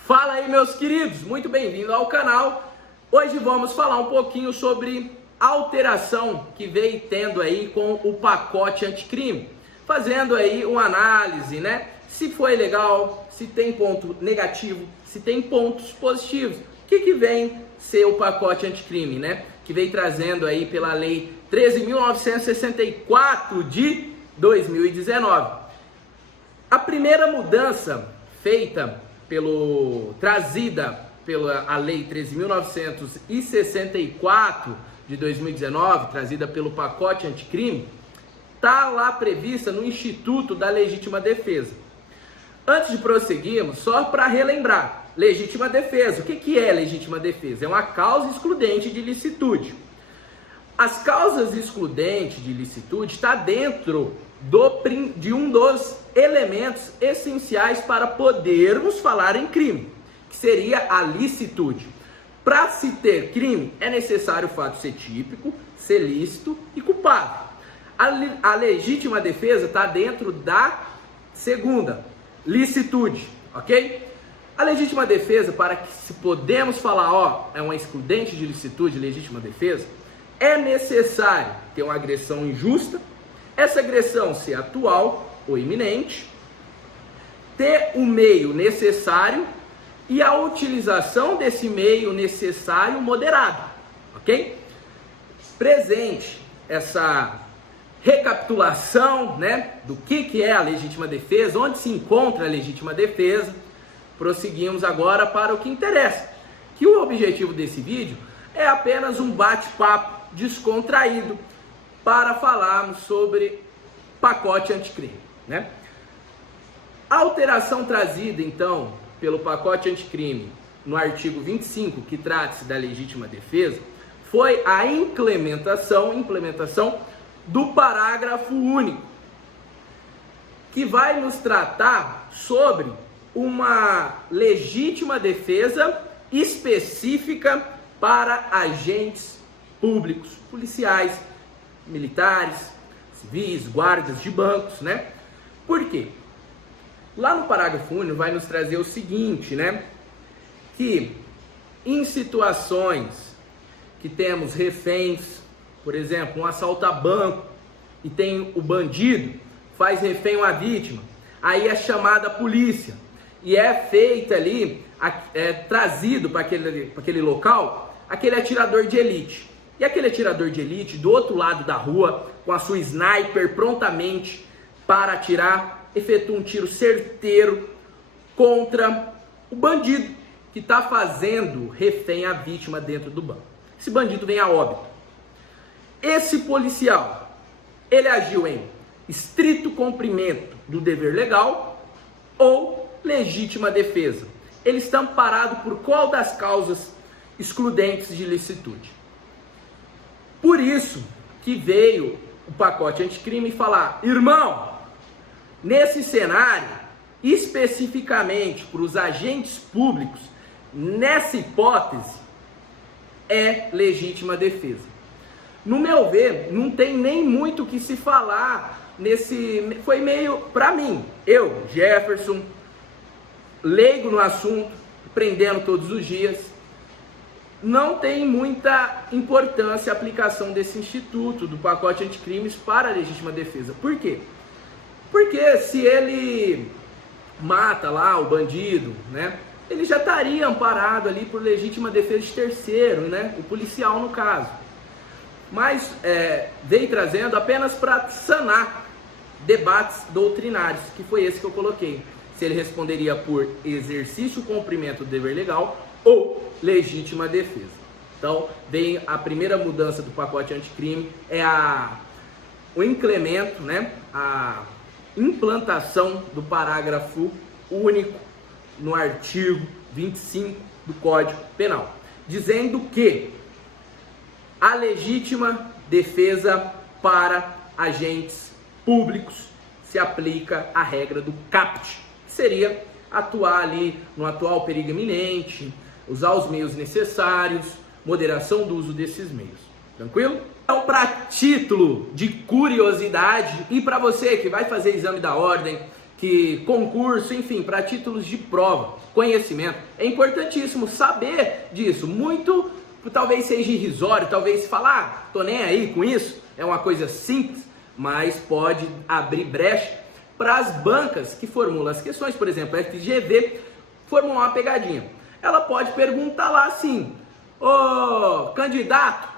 Fala aí, meus queridos, muito bem-vindo ao canal. Hoje vamos falar um pouquinho sobre a alteração que veio tendo aí com o pacote anticrime, fazendo aí uma análise, né? Se foi legal, se tem ponto negativo, se tem pontos positivos. O que vem ser o pacote anticrime, né? Que vem trazendo aí pela lei 13.964 de 2019. A primeira mudança trazida pela lei 13.964 de 2019, trazida pelo pacote anticrime, está lá prevista no Instituto da Legítima Defesa. Antes de prosseguirmos, só para relembrar, legítima defesa. O que é legítima defesa? É uma causa excludente de licitude. As causas excludentes de licitude está dentro de um dos elementos essenciais para podermos falar em crime, que seria a licitude. Para se ter crime, é necessário o fato ser típico, ser lícito e culpável. A legítima defesa está dentro da segunda, licitude, ok? A legítima defesa, para que se podemos falar, é uma excludente de licitude, legítima defesa, é necessário ter uma agressão injusta, essa agressão ser atual ou iminente, ter o meio necessário e a utilização desse meio necessário moderado, ok? Presente essa recapitulação, né, do que é a legítima defesa, onde se encontra a legítima defesa, prosseguimos agora para o que interessa, que o objetivo desse vídeo é apenas um bate-papo descontraído para falarmos sobre pacote anticrime, né? A alteração trazida, então, pelo pacote anticrime no artigo 25, que trata-se da legítima defesa, foi a implementação do parágrafo único, que vai nos tratar sobre uma legítima defesa específica para agentes públicos, policiais, militares, civis, guardas de bancos, né? Por quê? Lá no parágrafo único vai nos trazer o seguinte, né? Que em situações que temos reféns, por exemplo, um assalto a banco e tem o bandido, faz refém uma vítima, aí é chamada a polícia e é feita ali, trazido para aquele local, aquele atirador de elite. E aquele atirador de elite, do outro lado da rua, com a sua sniper prontamente para atirar, efetua um tiro certeiro contra o bandido que está fazendo refém a vítima dentro do banco. Esse bandido vem a óbito. Esse policial, ele agiu em estrito cumprimento do dever legal ou legítima defesa. Ele está amparado por qual das causas excludentes de licitude? Por isso que veio o pacote anticrime falar, irmão, nesse cenário, especificamente para os agentes públicos, nessa hipótese, é legítima defesa. No meu ver, não tem nem muito o que se falar foi meio, para mim, eu, Jefferson, leigo no assunto, aprendendo todos os dias, não tem muita importância a aplicação desse instituto, do pacote anticrimes para a legítima defesa. Por quê? Porque se ele mata lá o bandido, né, ele já estaria amparado ali por legítima defesa de terceiro, né, o policial no caso. Mas veio trazendo apenas para sanar debates doutrinários, que foi esse que eu coloquei. Se ele responderia por exercício, cumprimento do dever legal ou legítima defesa. Então, vem a primeira mudança do pacote anticrime, é o incremento, né, a implantação do parágrafo único no artigo 25 do Código Penal, dizendo que a legítima defesa para agentes públicos se aplica a regra do CAPT, que seria atuar ali no atual perigo iminente, usar os meios necessários, moderação do uso desses meios. Tranquilo? Então, para título de curiosidade e para você que vai fazer exame da ordem, que concurso, enfim, para títulos de prova, conhecimento, é importantíssimo saber disso. Muito, talvez seja irrisório, talvez falar, tô nem aí com isso, é uma coisa simples, mas pode abrir brecha para as bancas que formulam as questões. Por exemplo, a FGV formula uma pegadinha. Ela pode perguntar lá assim: ô candidato,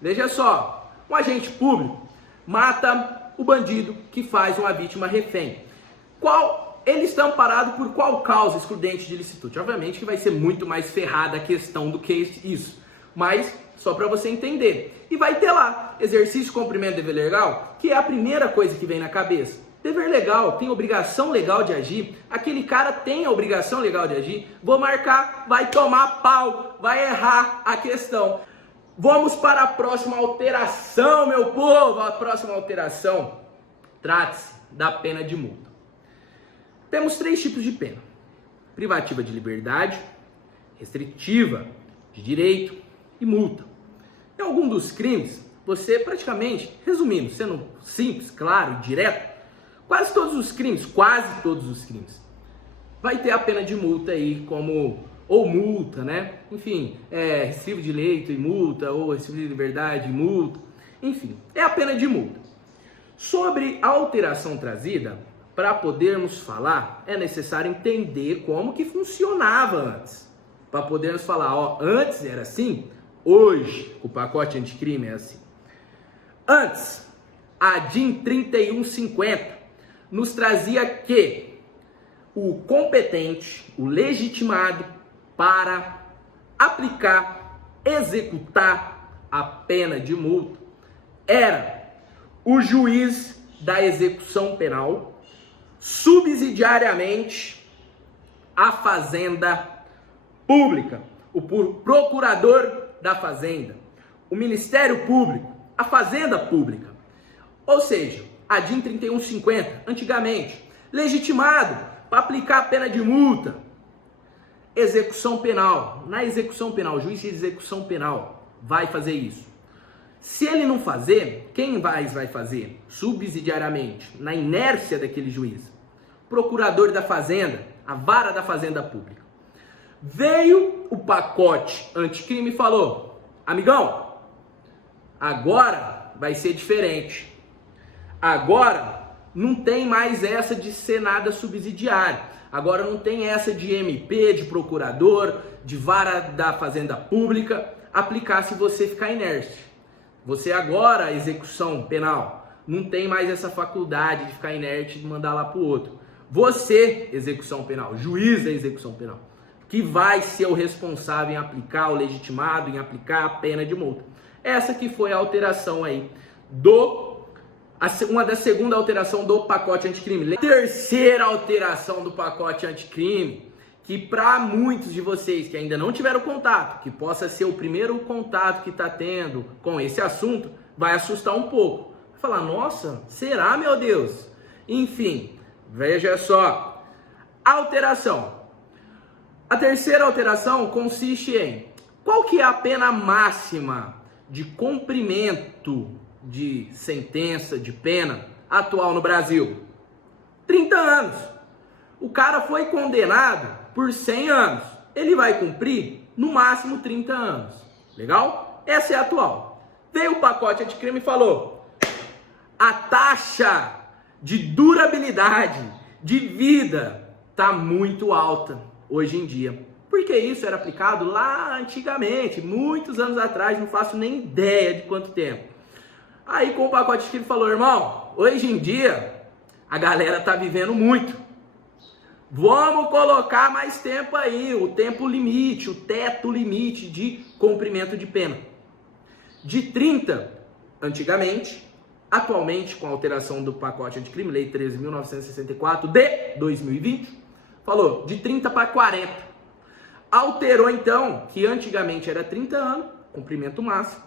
veja só, um agente público mata o bandido que faz uma vítima refém. Ele está amparado por qual causa excludente de licitude? Obviamente que vai ser muito mais ferrada a questão do que isso, mas só para você entender. E vai ter lá, exercício, cumprimento, dever legal, que é a primeira coisa que vem na cabeça. Dever legal, tem obrigação legal de agir, aquele cara tem a obrigação legal de agir, vou marcar, vai tomar pau, vai errar a questão. Vamos para a próxima alteração, meu povo. A próxima alteração trata-se da pena de multa. Temos 3 tipos de pena: privativa de liberdade, restritiva de direito e multa. Em algum dos crimes, você praticamente, resumindo, sendo simples, claro, direto, quase todos os crimes, vai ter a pena de multa aí como, ou multa, né? Enfim, recibo de direito e multa, ou recibo de liberdade e multa, enfim, é a pena de multa. Sobre a alteração trazida, para podermos falar, é necessário entender como que funcionava antes. Para podermos falar, ó, antes era assim, hoje o pacote anticrime é assim. Antes, a DIN 3150 nos trazia que o competente, o legitimado para aplicar, executar a pena de multa era o juiz da execução penal, subsidiariamente a Fazenda Pública, o procurador da Fazenda, o Ministério Público, a Fazenda Pública. Ou seja, a DIN 3150, antigamente, legitimado para aplicar a pena de multa, execução penal. Na execução penal, o juiz de execução penal vai fazer isso. Se ele não fazer, quem vai fazer? Subsidiariamente, na inércia daquele juiz, procurador da Fazenda, a vara da Fazenda Pública. Veio o pacote anticrime e falou: amigão, agora vai ser diferente. Agora não tem mais essa de ser nada subsidiário. Agora não tem essa de MP, de procurador, de vara da Fazenda Pública aplicar se você ficar inerte. Você agora, execução penal, não tem mais essa faculdade de ficar inerte e de mandar lá pro outro. Você, execução penal, juiz da execução penal, que vai ser o responsável em aplicar, o legitimado em aplicar a pena de multa. Essa que foi a alteração aí uma da segunda alteração do pacote anticrime. Terceira alteração do pacote anticrime, que para muitos de vocês que ainda não tiveram contato, que possa ser o primeiro contato que está tendo com esse assunto, vai assustar um pouco. Vai falar: nossa, será, meu Deus? Enfim, veja só. Alteração. A terceira alteração consiste em: qual que é a pena máxima de cumprimento de sentença, de pena atual no Brasil? 30 anos. O cara foi condenado por 100 anos. Ele vai cumprir no máximo 30 anos. Legal? Essa é a atual. Veio o pacote anticrime e falou: a taxa de durabilidade de vida está muito alta hoje em dia. Porque isso era aplicado lá antigamente, muitos anos atrás, não faço nem ideia de quanto tempo. Aí com o pacote anticrime falou: irmão, hoje em dia a galera tá vivendo muito. Vamos colocar mais tempo aí, o tempo limite, o teto limite de cumprimento de pena. De 30, antigamente, atualmente, com a alteração do pacote anticrime, Lei 13.964 de 2020, falou de 30 para 40. Alterou então, que antigamente era 30 anos, cumprimento máximo,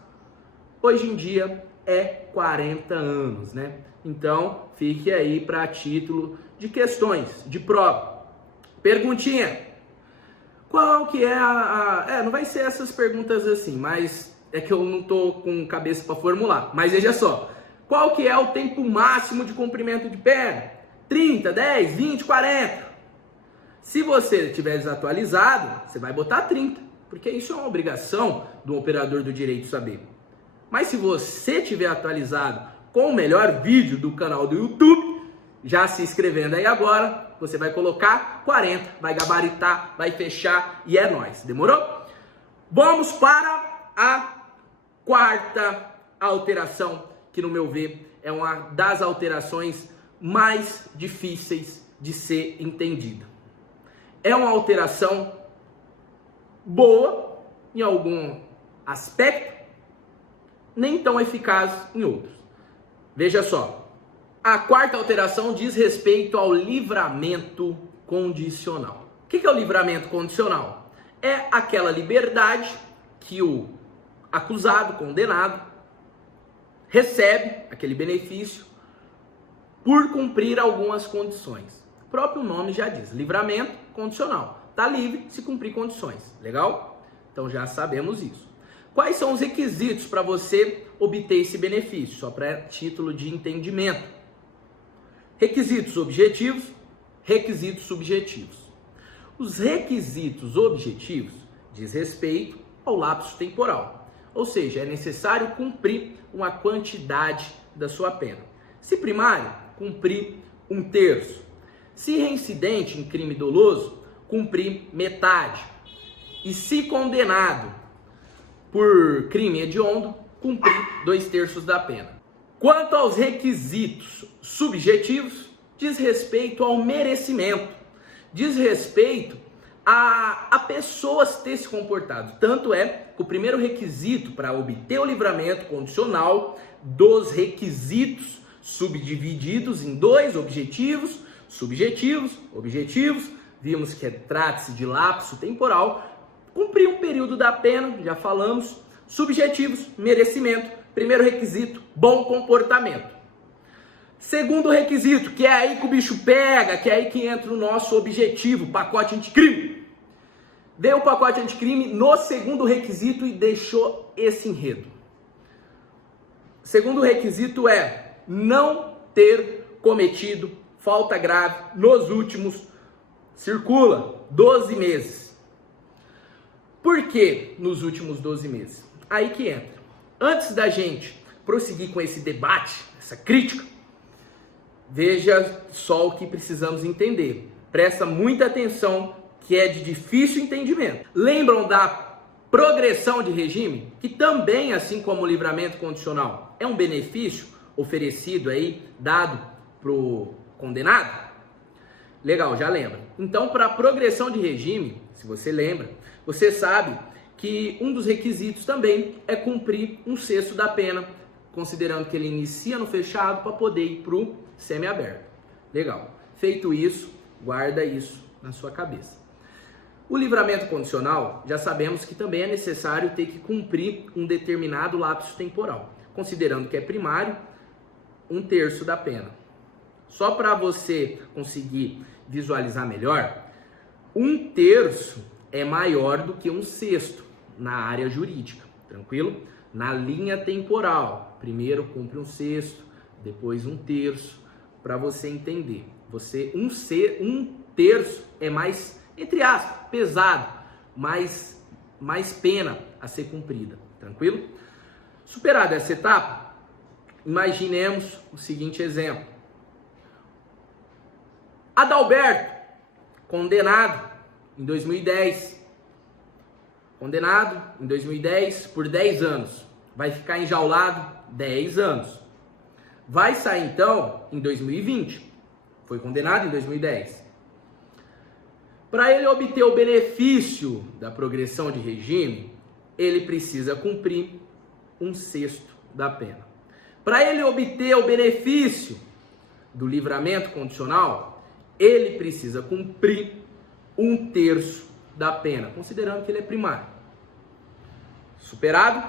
hoje em dia é 40 anos, né? Então, fique aí para título de questões, de prova. Perguntinha. Qual que é não vai ser essas perguntas assim, mas é que eu não tô com cabeça para formular. Mas veja só, qual que é o tempo máximo de comprimento de pena? 30, 10, 20, 40. Se você tiver desatualizado, você vai botar 30, porque isso é uma obrigação do operador do direito saber. Mas se você tiver atualizado com o melhor vídeo do canal do YouTube, já se inscrevendo aí agora, você vai colocar 40, vai gabaritar, vai fechar e é nóis. Demorou? Vamos para a quarta alteração, que no meu ver é uma das alterações mais difíceis de ser entendida. É uma alteração boa em algum aspecto, nem tão eficaz em outros. Veja só, a quarta alteração diz respeito ao livramento condicional. O que é o livramento condicional? É aquela liberdade que o acusado, condenado, recebe, aquele benefício, por cumprir algumas condições. O próprio nome já diz, livramento condicional. Está livre se cumprir condições. Legal? Então já sabemos isso. Quais são os requisitos para você obter esse benefício? Só para título de entendimento. Requisitos objetivos, requisitos subjetivos. Os requisitos objetivos diz respeito ao lapso temporal. Ou seja, é necessário cumprir uma quantidade da sua pena. Se primário, cumprir 1/3. Se reincidente em crime doloso, cumprir metade. E se condenado por crime hediondo, cumprir 2/3 da pena. Quanto aos requisitos subjetivos, diz respeito ao merecimento, diz respeito a pessoas ter se comportado. Tanto é que o primeiro requisito para obter o livramento condicional dos requisitos subdivididos em dois objetivos, subjetivos, objetivos, vimos que trata-se de lapso temporal, cumprir um período da pena, já falamos, subjetivos, merecimento, primeiro requisito, bom comportamento. Segundo requisito, que é aí que o bicho pega, que é aí que entra o nosso objetivo, pacote anticrime. Veio o pacote anticrime no segundo requisito e deixou esse enredo. Segundo requisito é não ter cometido falta grave nos últimos, circula, 12 meses. Por que nos últimos 12 meses? Aí que entra. Antes da gente prosseguir com esse debate, essa crítica, veja só o que precisamos entender. Presta muita atenção, que é de difícil entendimento. Lembram da progressão de regime? Que também, assim como o livramento condicional, é um benefício oferecido aí, dado pro condenado? Legal, já lembra. Então, para a progressão de regime, se você lembra, você sabe que um dos requisitos também é cumprir 1/6 da pena, considerando que ele inicia no fechado para poder ir para o semiaberto. Legal. Feito isso, guarda isso na sua cabeça. O livramento condicional, já sabemos que também é necessário ter que cumprir um determinado lapso temporal, considerando que é primário, 1/3 da pena. Só para você conseguir visualizar melhor, 1/3 é maior do que 1/6 na área jurídica, tranquilo? Na linha temporal, primeiro cumpre 1/6, depois 1/3, para você entender. 1/3 é mais, entre aspas, pesado, mais pena a ser cumprida, tranquilo? Superada essa etapa, imaginemos o seguinte exemplo. Adalberto, condenado em 2010. Condenado em 2010 por 10 anos. Vai ficar enjaulado 10 anos. Vai sair então em 2020. Foi condenado em 2010. Para ele obter o benefício da progressão de regime, ele precisa cumprir 1/6 da pena. Para ele obter o benefício do livramento condicional, ele precisa cumprir 1/3 da pena, considerando que ele é primário. Superado?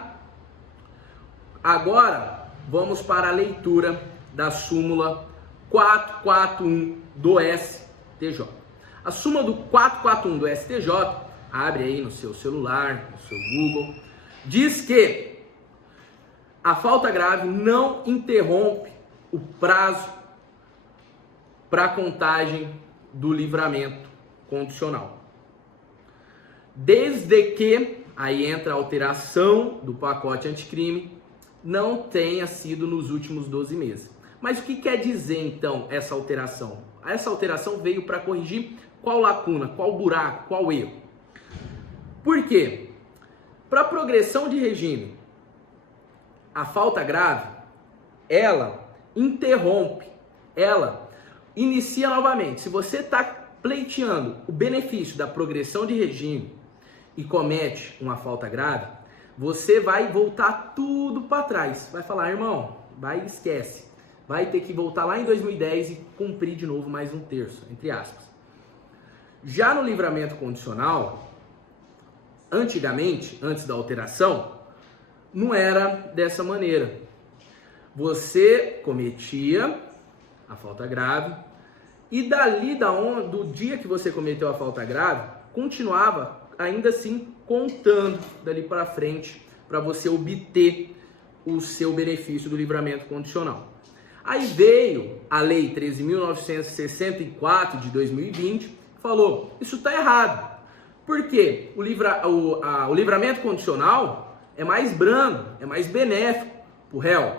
Agora, vamos para a leitura da súmula 441 do STJ. A súmula do 441 do STJ, abre aí no seu celular, no seu Google, diz que a falta grave não interrompe o prazo para a contagem do livramento condicional. Desde que, aí entra a alteração do pacote anticrime, não tenha sido nos últimos 12 meses. Mas o que quer dizer, então, essa alteração? Essa alteração veio para corrigir qual lacuna, qual buraco, qual erro. Por quê? Para progressão de regime, a falta grave, ela interrompe, ela inicia novamente. Se você está pleiteando o benefício da progressão de regime e comete uma falta grave, você vai voltar tudo para trás. Vai falar, irmão, vai e esquece. Vai ter que voltar lá em 2010 e cumprir de novo mais um terço, entre aspas. Já no livramento condicional, antigamente, antes da alteração, não era dessa maneira. Você cometia a falta grave e dali do dia que você cometeu a falta grave, continuava ainda assim contando dali para frente para você obter o seu benefício do livramento condicional. Aí veio a Lei 13.964 de 2020, falou, isso está errado. Por quê? O livramento condicional é mais brando, é mais benéfico para o réu.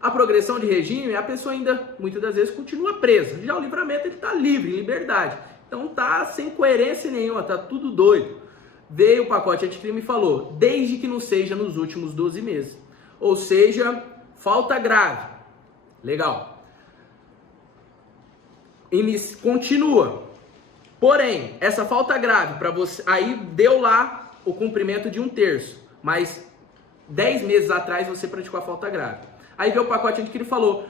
A progressão de regime, a pessoa ainda, muitas das vezes, continua presa. Já o livramento, ele está livre, em liberdade. Então está sem coerência nenhuma, está tudo doido. Veio o pacote anticrime e falou, desde que não seja nos últimos 12 meses. Ou seja, falta grave. Legal. Continua. Porém, essa falta grave para você, aí deu lá o cumprimento de um terço, mas 10 meses atrás você praticou a falta grave. Aí veio o pacote anticrime e falou,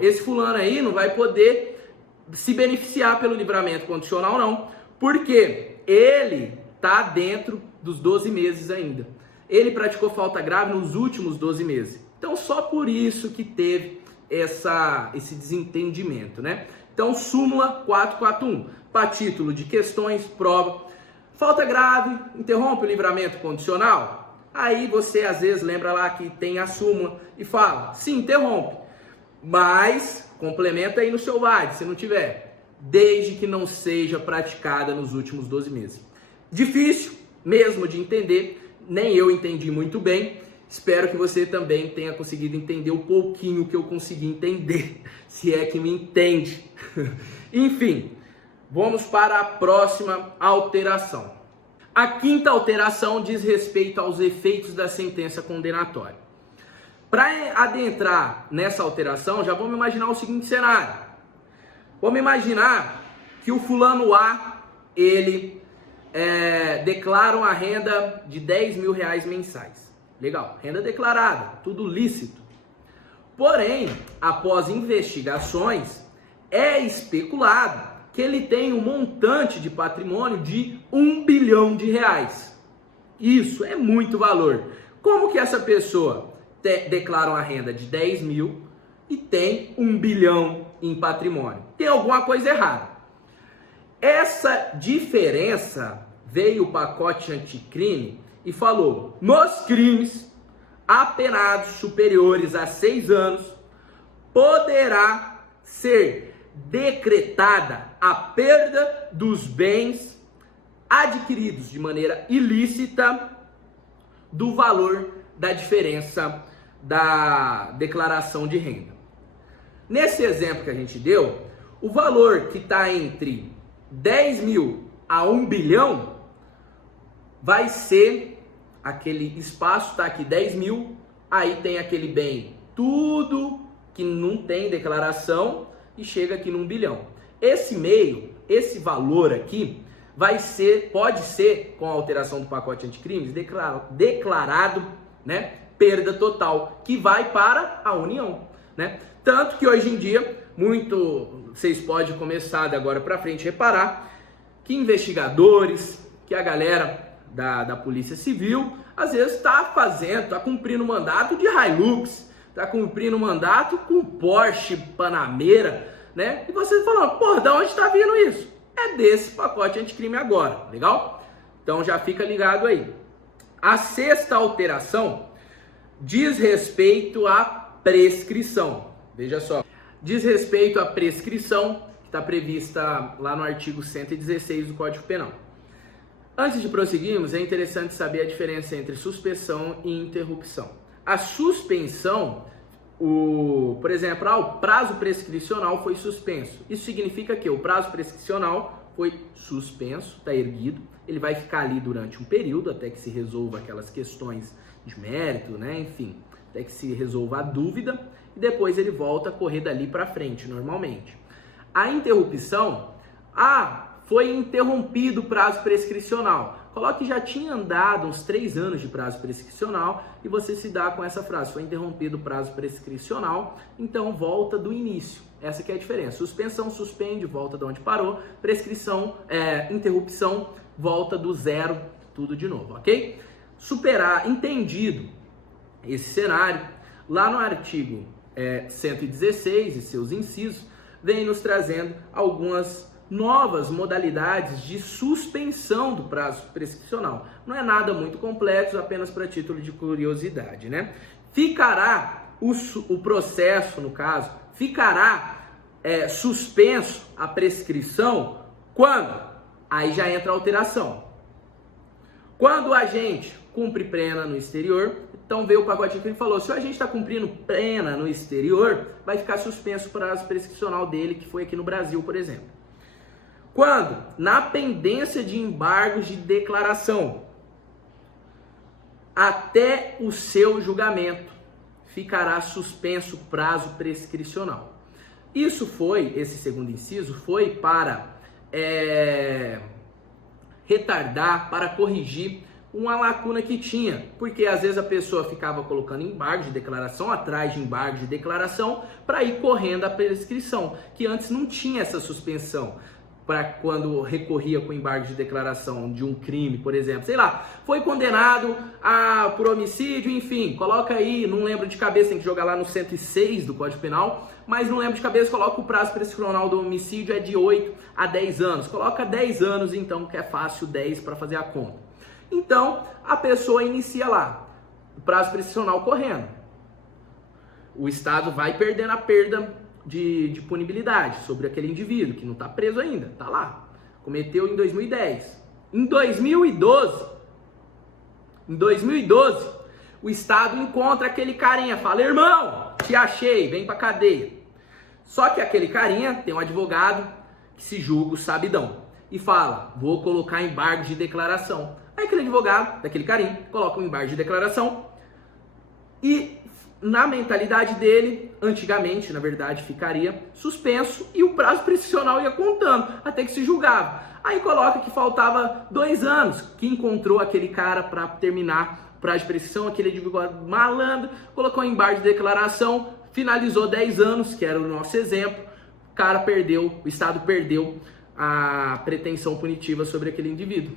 esse fulano aí não vai poder se beneficiar pelo livramento condicional não, porque ele está dentro dos 12 meses ainda. Ele praticou falta grave nos últimos 12 meses. Então só por isso que teve esse desentendimento, né? Então, súmula 441, para título de questões, prova, falta grave, interrompe o livramento condicional? Aí você, às vezes, lembra lá que tem a súmula e fala, sim, interrompe, mas complementa aí no seu VAD, se não tiver, desde que não seja praticada nos últimos 12 meses. Difícil mesmo de entender, nem eu entendi muito bem. Espero que você também tenha conseguido entender um pouquinho que eu consegui entender, se é que me entende. Enfim, vamos para a próxima alteração. A quinta alteração diz respeito aos efeitos da sentença condenatória. Para adentrar nessa alteração, já vamos imaginar o seguinte cenário. Vamos imaginar que o fulano A, ele declara uma renda de R$10.000 mensais. Legal, renda declarada, tudo lícito. Porém, após investigações, é especulado que ele tem um montante de patrimônio de R$1 bilhão. Isso é muito valor. Como que essa pessoa declara uma renda de 10 mil e tem 1 bilhão em patrimônio? Tem alguma coisa errada. Essa diferença veio o pacote anticrime e falou, nos crimes apenados superiores a 6 anos, poderá ser decretada a perda dos bens adquiridos de maneira ilícita do valor da diferença da declaração de renda. Nesse exemplo que a gente deu, o valor que está entre 10 mil a 1 bilhão vai ser aquele espaço, tá aqui 10 mil, aí tem aquele bem, tudo que não tem declaração e chega aqui num bilhão. Esse meio, esse valor aqui, pode ser, com a alteração do pacote anticrimes, declarado, né, perda total, que vai para a União, né? Tanto que hoje em dia, vocês podem começar de agora para frente reparar que investigadores, que a galera da Polícia Civil, às vezes está cumprindo mandato de Hilux, está cumprindo mandato com Porsche Panamera, né? E vocês falando, pô, da onde está vindo isso? É desse pacote anticrime agora, legal? Então já fica ligado aí. A sexta alteração diz respeito à prescrição. Veja só, diz respeito à prescrição que está prevista lá no artigo 116 do Código Penal. Antes de prosseguirmos, é interessante saber a diferença entre suspensão e interrupção. A suspensão, por exemplo, o prazo prescricional foi suspenso. Isso significa que o prazo prescricional foi suspenso, está erguido, ele vai ficar ali durante um período até que se resolva aquelas questões de mérito, né? Enfim, até que se resolva a dúvida e depois ele volta a correr dali para frente, normalmente. A interrupção, foi interrompido o prazo prescricional. Coloque que já tinha andado uns 3 anos de prazo prescricional e você se dá com essa frase, foi interrompido o prazo prescricional, então volta do início. Essa que é a diferença. Suspensão, suspende, volta de onde parou. Prescrição, interrupção, volta do zero, tudo de novo, ok? Entendido esse cenário, lá no artigo 116 e seus incisos, vem nos trazendo algumas novas modalidades de suspensão do prazo prescricional. Não é nada muito complexo, apenas para título de curiosidade, né? Ficará o processo, no caso, ficará suspenso a prescrição quando? Aí já entra a alteração. Quando o agente cumpre pena no exterior, então veio o pacote que ele falou, se o agente está cumprindo pena no exterior, vai ficar suspenso o prazo prescricional dele, que foi aqui no Brasil, por exemplo. Quando? Na pendência de embargos de declaração, até o seu julgamento, ficará suspenso o prazo prescricional. Esse segundo inciso foi para retardar, para corrigir uma lacuna que tinha, porque às vezes a pessoa ficava colocando embargo de declaração atrás de embargo de declaração para ir correndo a prescrição, que antes não tinha essa suspensão. Para quando recorria com embargo de declaração de um crime, por exemplo, sei lá, foi condenado por homicídio, enfim, coloca aí, não lembro de cabeça, tem que jogar lá no 106 do Código Penal, mas não lembro de cabeça, coloca o prazo prescricional do homicídio é de 8 a 10 anos, coloca 10 anos então, que é fácil, 10 para fazer a conta. Então, a pessoa inicia lá, o prazo prescricional correndo, o Estado vai perdendo a perda de punibilidade sobre aquele indivíduo que não está preso ainda, está lá, cometeu em 2010. Em 2012, o Estado encontra aquele carinha, fala, irmão, te achei, vem pra cadeia. Só que aquele carinha tem um advogado que se julga o sabidão e fala, vou colocar embargo de declaração. Aí aquele advogado, daquele carinha, coloca um embargo de declaração e na mentalidade dele, antigamente, na verdade, ficaria suspenso e o prazo prescricional ia contando até que se julgava. Aí coloca que faltava 2 anos, que encontrou aquele cara para terminar o prazo de prescrição, aquele advogado malandro, colocou embargo de declaração, finalizou 10 anos, que era o nosso exemplo, o Estado perdeu a pretensão punitiva sobre aquele indivíduo.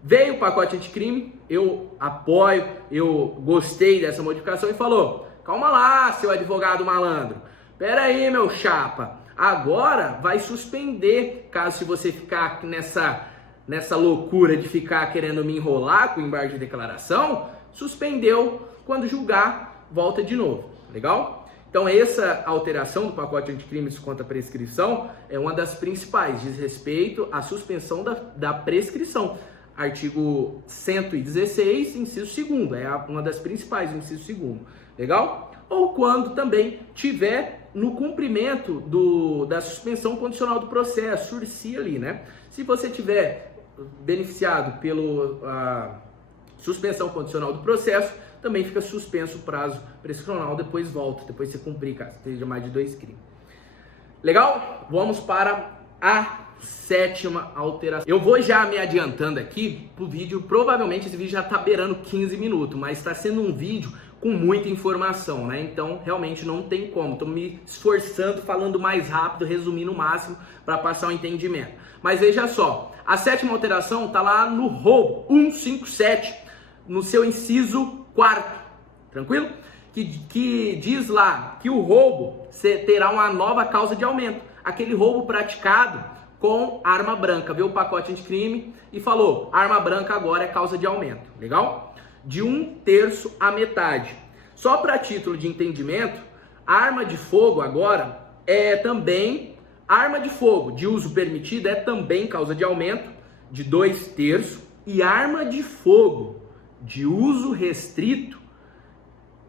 Veio o pacote anticrime, eu apoio, eu gostei dessa modificação e falou, calma lá, seu advogado malandro, pera aí, meu chapa, agora vai suspender, caso se você ficar nessa loucura de ficar querendo me enrolar com o embargo de declaração, suspendeu, quando julgar, volta de novo, legal? Então essa alteração do pacote anticrimes contra a prescrição é uma das principais, diz respeito à suspensão da prescrição. Artigo 116, inciso 2º, é uma das principais, inciso 2º, legal? Ou quando também tiver no cumprimento da suspensão condicional do processo, sursi ali, né? Se você tiver beneficiado pela suspensão condicional do processo, também fica suspenso o prazo prescricional, depois volta, depois você cumprir, caso seja mais de 2 crimes. Legal? Vamos para a 7ª alteração. Eu vou já me adiantando aqui pro vídeo, provavelmente esse vídeo já tá beirando 15 minutos, mas está sendo um vídeo com muita informação, né? Então, realmente não tem como. Tô me esforçando, falando mais rápido, resumindo o máximo para passar o entendimento. Mas veja só, a 7ª alteração tá lá no roubo 157, no seu inciso 4º, tranquilo? Que diz lá que o roubo terá uma nova causa de aumento. Aquele roubo praticado com arma branca, viu o pacote anticrime e falou, arma branca agora é causa de aumento, legal? de 1/3 à metade. Só para título de entendimento, a arma de fogo agora é também, arma de fogo de uso permitido é também causa de aumento de 2/3, e arma de fogo de uso restrito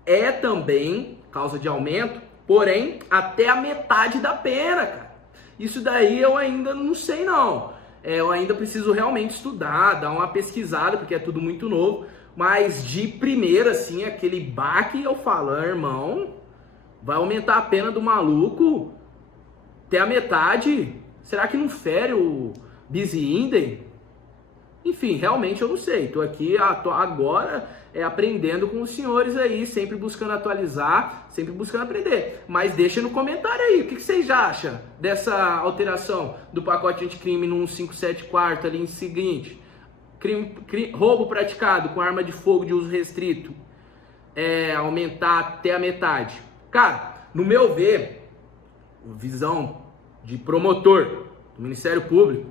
é também causa de aumento, porém até a metade da pena, cara. Isso daí eu ainda não sei não. Eu ainda preciso realmente estudar, dar uma pesquisada, porque é tudo muito novo. Mas de primeira, assim, aquele baque, eu falo, irmão, vai aumentar a pena do maluco até a metade? Será que não fere o bis in idem? Enfim, realmente eu não sei. Tô aqui agora aprendendo com os senhores aí, sempre buscando atualizar, sempre buscando aprender. Mas deixa no comentário aí, o que vocês acham dessa alteração do pacote anticrime no 157/4 ali em seguinte? Roubo praticado com arma de fogo de uso restrito aumentar até a metade. Cara, no meu ver, visão de promotor do Ministério Público,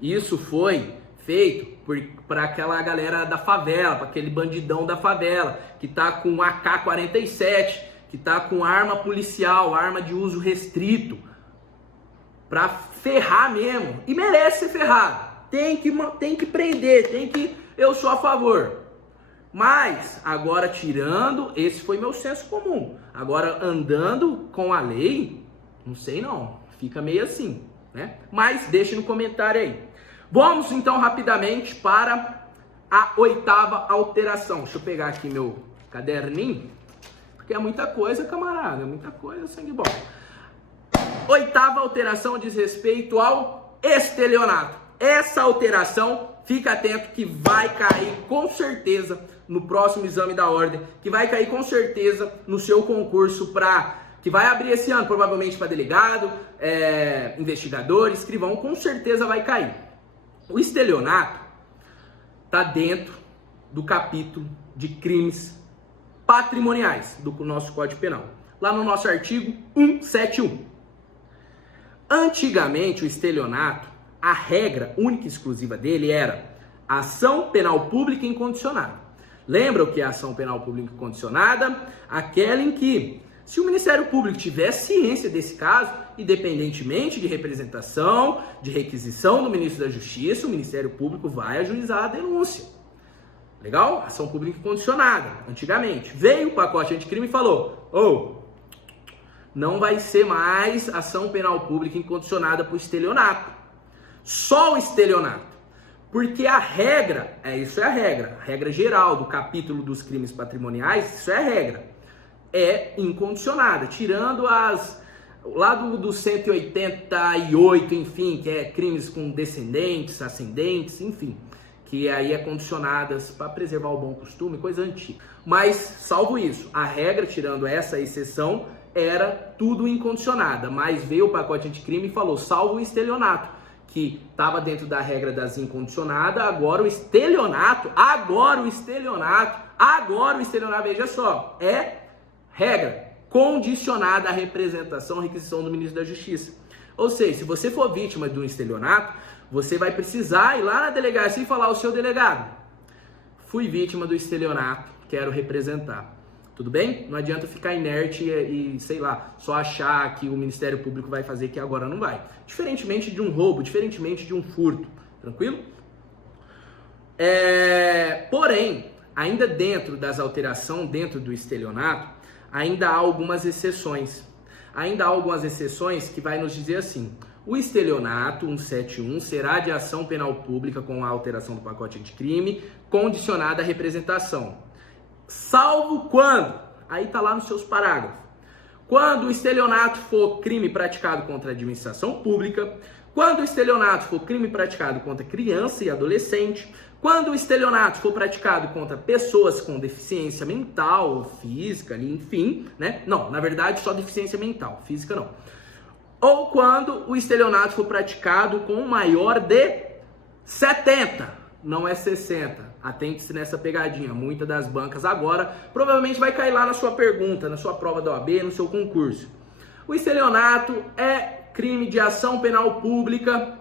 isso foi feito para aquela galera da favela, para aquele bandidão da favela, que tá com AK-47, que tá com arma policial, arma de uso restrito, para ferrar mesmo, e merece ser ferrado. Tem que prender, eu sou a favor. Mas, agora tirando, esse foi meu senso comum. Agora, andando com a lei, não sei não, fica meio assim, né? Mas, deixe no comentário aí. Vamos, então, rapidamente para a 8ª alteração. Deixa eu pegar aqui meu caderninho, porque é muita coisa, camarada, é muita coisa, sangue bom. 8ª alteração diz respeito ao estelionato. Essa alteração, fica atento que vai cair com certeza no próximo exame da ordem, que vai cair com certeza no seu concurso que vai abrir esse ano, provavelmente para delegado, investigador, escrivão, com certeza vai cair. O estelionato está dentro do capítulo de crimes patrimoniais do nosso Código Penal, lá no nosso artigo 171. Antigamente, o estelionato, a regra única e exclusiva dele era ação penal pública incondicionada. Lembra o que é ação penal pública incondicionada? Aquela em que, se o Ministério Público tiver ciência desse caso, independentemente de representação, de requisição do Ministro da Justiça, o Ministério Público vai ajuizar a denúncia. Legal? Ação pública incondicionada, antigamente. Veio o pacote anticrime e falou, não vai ser mais ação penal pública incondicionada por estelionato. Só o estelionato. Porque a regra, isso é a regra geral do capítulo dos crimes patrimoniais, isso é a regra, é incondicionada, tirando lá do 188, enfim, que é crimes com descendentes, ascendentes, enfim, que aí é condicionadas para preservar o bom costume, coisa antiga. Mas, salvo isso, a regra, tirando essa exceção, era tudo incondicionada, mas veio o pacote anticrime e falou, salvo o estelionato, que estava dentro da regra das incondicionadas, agora o estelionato, veja só, é regra condicionada à representação, requisição do Ministro da Justiça. Ou seja, se você for vítima de um estelionato, você vai precisar ir lá na delegacia e falar ao seu delegado, fui vítima do estelionato, quero representar. Tudo bem? Não adianta ficar inerte e, sei lá, só achar que o Ministério Público vai fazer que agora não vai. Diferentemente de um roubo, diferentemente de um furto. Tranquilo? Porém, ainda dentro das alterações, dentro do estelionato, ainda há algumas exceções. Ainda há algumas exceções que vai nos dizer assim, o estelionato 171 será de ação penal pública com a alteração do pacote anticrime, condicionada à representação. Salvo quando, aí tá lá nos seus parágrafos, quando o estelionato for crime praticado contra a administração pública, quando o estelionato for crime praticado contra criança e adolescente, quando o estelionato for praticado contra pessoas com deficiência mental ou física, enfim, né? Não, na verdade só deficiência mental, física não. Ou quando o estelionato for praticado com maior de 70, não é 60. Atente-se nessa pegadinha. Muitas das bancas agora provavelmente vai cair lá na sua pergunta, na sua prova da OAB, no seu concurso. O estelionato é crime de ação penal pública,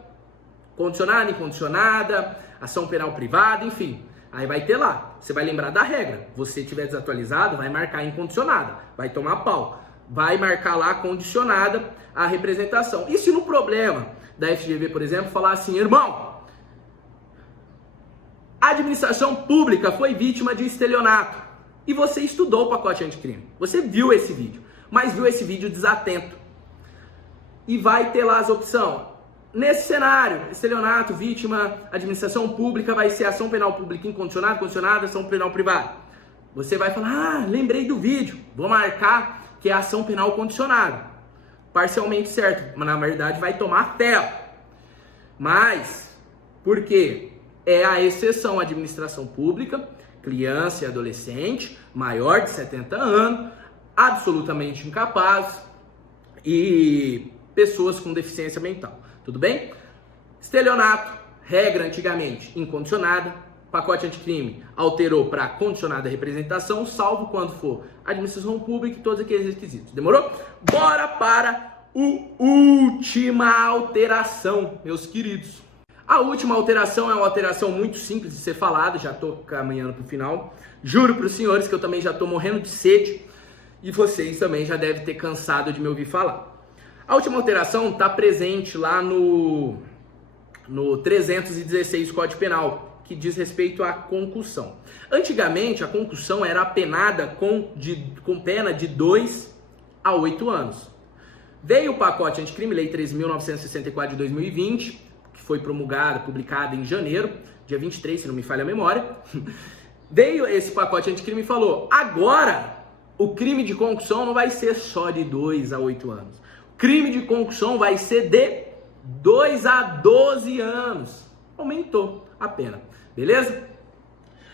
condicionada, incondicionada, ação penal privada, enfim. Aí vai ter lá, você vai lembrar da regra. Você estiver desatualizado, vai marcar incondicionada, vai tomar pau. Vai marcar lá condicionada a representação. E se no problema da FGV, por exemplo, falar assim, irmão, a administração pública foi vítima de estelionato e você estudou o pacote anticrime, você viu esse vídeo, mas viu esse vídeo desatento. E vai ter lá as opções. Nesse cenário, estelionato, vítima, administração pública, vai ser ação penal pública incondicionada, condicionada, ação penal privada. Você vai falar, lembrei do vídeo, vou marcar que é ação penal condicionada. Parcialmente certo, mas na verdade vai tomar tela. Mas, por quê? É a exceção à administração pública, criança e adolescente, maior de 70 anos, absolutamente incapaz e pessoas com deficiência mental. Tudo bem? Estelionato, regra antigamente incondicionada, pacote anticrime alterou para condicionada representação, salvo quando for administração pública e todos aqueles requisitos. Demorou? Bora para a última alteração, meus queridos. A última alteração é uma alteração muito simples de ser falada, já estou caminhando para o final. Juro para os senhores que eu também já estou morrendo de sede e vocês também já devem ter cansado de me ouvir falar. A última alteração está presente lá no 316 Código Penal, que diz respeito à concussão. Antigamente, a concussão era penada com pena de 2 a 8 anos. Veio o pacote anticrime, Lei 3.964 de 2020, que foi promulgada, publicada em janeiro, dia 23, se não me falha a memória. Veio esse pacote anticrime e falou, agora o crime de concussão não vai ser só de 2 a 8 anos. O crime de concussão vai ser de 2 a 12 anos. Aumentou a pena. Beleza?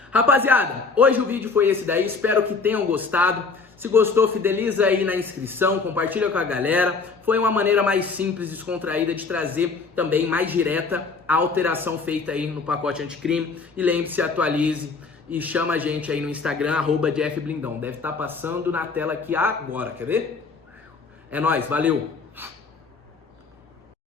Rapaziada, hoje o vídeo foi esse daí, espero que tenham gostado. Se gostou, fideliza aí na inscrição, compartilha com a galera. Foi uma maneira mais simples, descontraída de trazer também mais direta a alteração feita aí no pacote anticrime. E lembre-se, atualize e chama a gente aí no Instagram, @JeffBlindão. Deve estar passando na tela aqui agora, quer ver? É nóis, valeu!